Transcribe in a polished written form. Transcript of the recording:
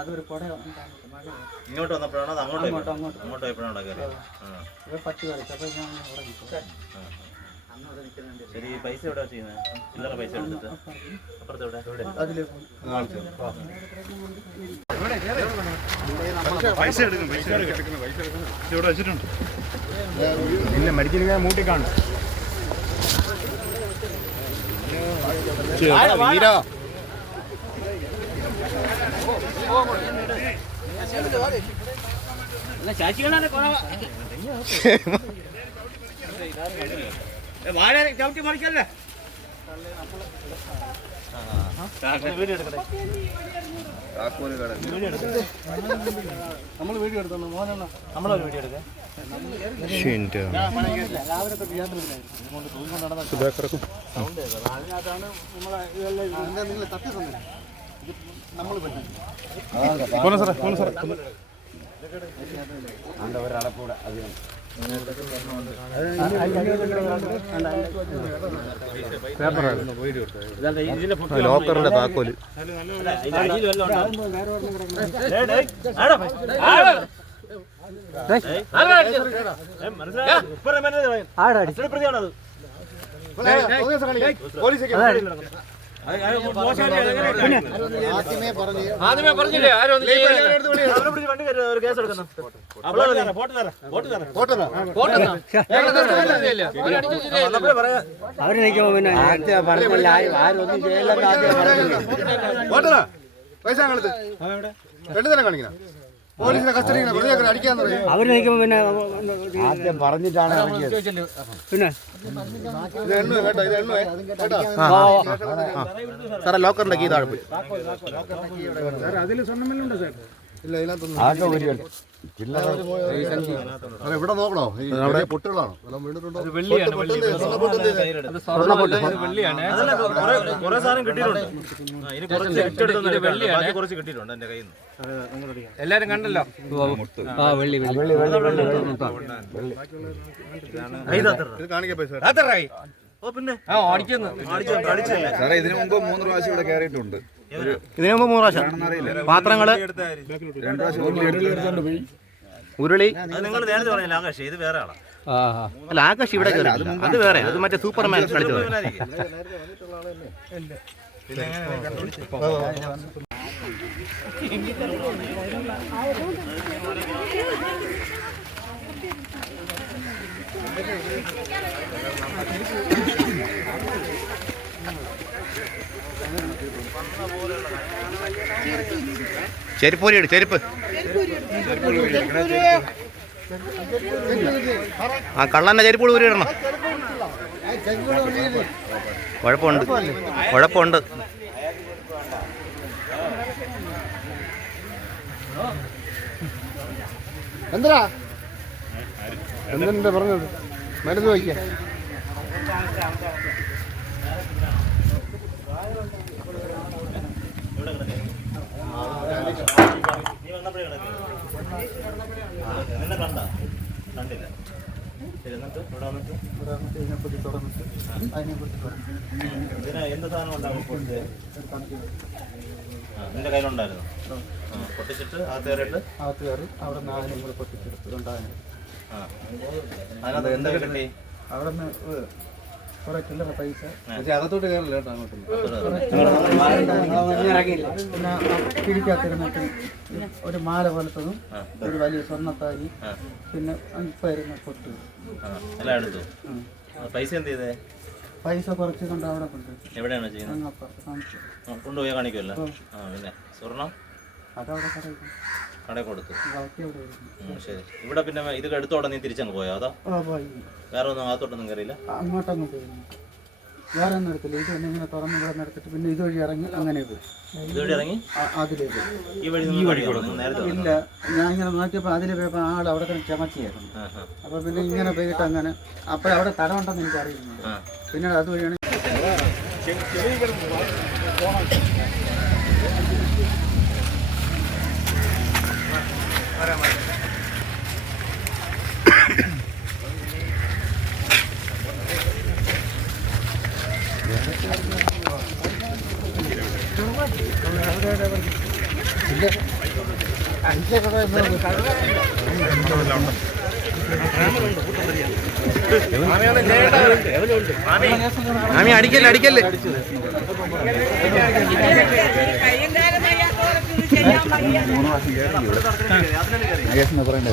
അതൊരു കുട ഇങ്ങോട്ട് വന്നപ്പോഴാണോ അത് അങ്ങോട്ട് പോയപ്പോഴാണോ കയറി? പട്ടി കളിച്ചപ്പോൾ ഞാൻ ഉറങ്ങി. ശരി, പൈസ എവിടെ ചെയ്യുന്നത്? ചില്ലറ പൈസ എടുത്തിട്ട് അപ്പുറത്ത് എവിടെ? പൈസ എടുക്കണം, ഇവിടെ വെച്ചിട്ടുണ്ട്. ഇല്ല, മരിച്ചിരിക്കാൻ മൂട്ടി കാണും. വീരാ ചവിട്ടി മറിക്കല്ലേ. നമ്മൾ വീഡിയോ എടുത്തോ മോനെണ്ണ, നമ്മളൊരു വീഡിയോ എടുക്കാം. നിങ്ങൾ തട്ടി തന്നെ നമ്മൾ ഒരാളെ കൂടെ ലോക്കറിന്റെ താക്കോല് ആദ്യമേ പറഞ്ഞില്ലേ ആരും അവര് നിൽക്കുമ്പോ പിന്നെ ആരൊന്നും ചെയ്യില്ല. പൈസ കാണിക്കണം. പോലീസിനെ കസ്റ്റഡിയിൽ അടിക്കാന്ന് പറയും. അവര് നിൽക്കുമ്പോ പിന്നെ ആദ്യം പറഞ്ഞിട്ടാണ് പിന്നെ സാറേ ലോക്കറിന്റെ കീ താഴെ പോയി. ഇവിടെ നോക്കണോ? പൊട്ടുകളാണോ? കുറെ സാധനം കിട്ടിയിട്ടുണ്ട്. കുറച്ച് കിട്ടിയിട്ടുണ്ട് എന്റെ കയ്യിൽ നിന്ന്. എല്ലാരും കണ്ടല്ലോ. പിന്നെ സാറേ ഇതിനു മുമ്പ് 3 പ്രാവശ്യം ഇവിടെ കയറിയിട്ടുണ്ട്. ഇതിനു മുമ്പ് 3 പ്രാവശ്യം പാത്രങ്ങള് 2 പ്രാവശ്യം ഉരുളി. നിങ്ങൾ നേരത്തെ പറഞ്ഞില്ല ആകാശ്, ഇത് വേറെ ആളാ. അല്ല ആകാശ് ഇവിടെ കയറി, അത് വേറെ, അത് മറ്റേ സൂപ്പർമാൻ കളിച്ചത്. ചെരുപ്പ് ചെരുപ്പ് ആ കള്ളന്റെ ചെരുപ്പ് ഊരിടണം. കുഴപ്പമുണ്ട്. എന്താ പറഞ്ഞത്? മരുന്ന് വയ്ക്കാൻ കണ്ടില്ല. എന്ത് സാധനം ഉണ്ടാകും? നിന്റെ കയ്യിലുണ്ടായിരുന്നു? പൊട്ടിച്ചിട്ട് അകത്ത് കയറി അവിടെ നാലും കൂടെ പൊട്ടിച്ചെടുത്തുണ്ടായിരുന്നു. അതിനകത്ത് എന്തൊക്കെ കിട്ടി? അവിടെ നിന്ന് കുറെ ചില്ലറ പൈസ. അകത്തോട്ട് കയറില്ല കേട്ടോ, അങ്ങോട്ട് പിന്നെ കിഴിക്കകത്തിരുന്നിട്ട് ഒരു മാല പോലത്തതും ഒരു വലിയ സ്വർണ്ണത്തായി, പിന്നെ ഇപ്പായിരുന്നു പൊട്ട്. എല്ലാം എടുത്തു. പൈസ എന്ത് ചെയ്തേ? പൈസ കുറച്ച് കൊണ്ട് അവിടെ കൊണ്ട്. എവിടെയാണ് ചെയ്യുന്നത്? കൊണ്ടുപോയി കാണിക്കുമല്ലോ. പിന്നെ സ്വർണം അതവിടെ കടയിൽ കൊടുത്തു. ശരി. ഇവിടെ പിന്നെ ഇത് എടുത്തോടെ നീ തിരിച്ചങ്ങ് പോയോ? അതോ വേറെ ഒന്നും അകത്തോട്ടൊന്നും കയറിയില്ല? അങ്ങോട്ടങ്ങ് പോയി, വേറെ ഒന്നും എടുത്തില്ല. ഇത് ഇങ്ങനെ തുറന്ന് ഇവിടെ എടുത്തിട്ട് പിന്നെ ഇതുവഴി ഇറങ്ങി അങ്ങനെ പോയി. ഇതുവഴി ഇറങ്ങി അതിലേക്ക് ഈ വഴി ഇല്ല. ഞാൻ ഇങ്ങനെ നോക്കിയപ്പോൾ അതിൽ പോയപ്പോൾ ആൾ അവിടെ തന്നെ ചമച്ചിയായിരുന്നു. അപ്പൊ പിന്നെ ഇങ്ങനെ പോയിട്ട് അങ്ങനെ അപ്പോഴവിടെ തടമുണ്ടെന്ന് എനിക്ക് അറിയുന്നുണ്ട്. പിന്നെ അതുവഴിയാണ് ആമി അടിക്കല്ലേ അടിക്കല്ലേ പറയണ്ടേ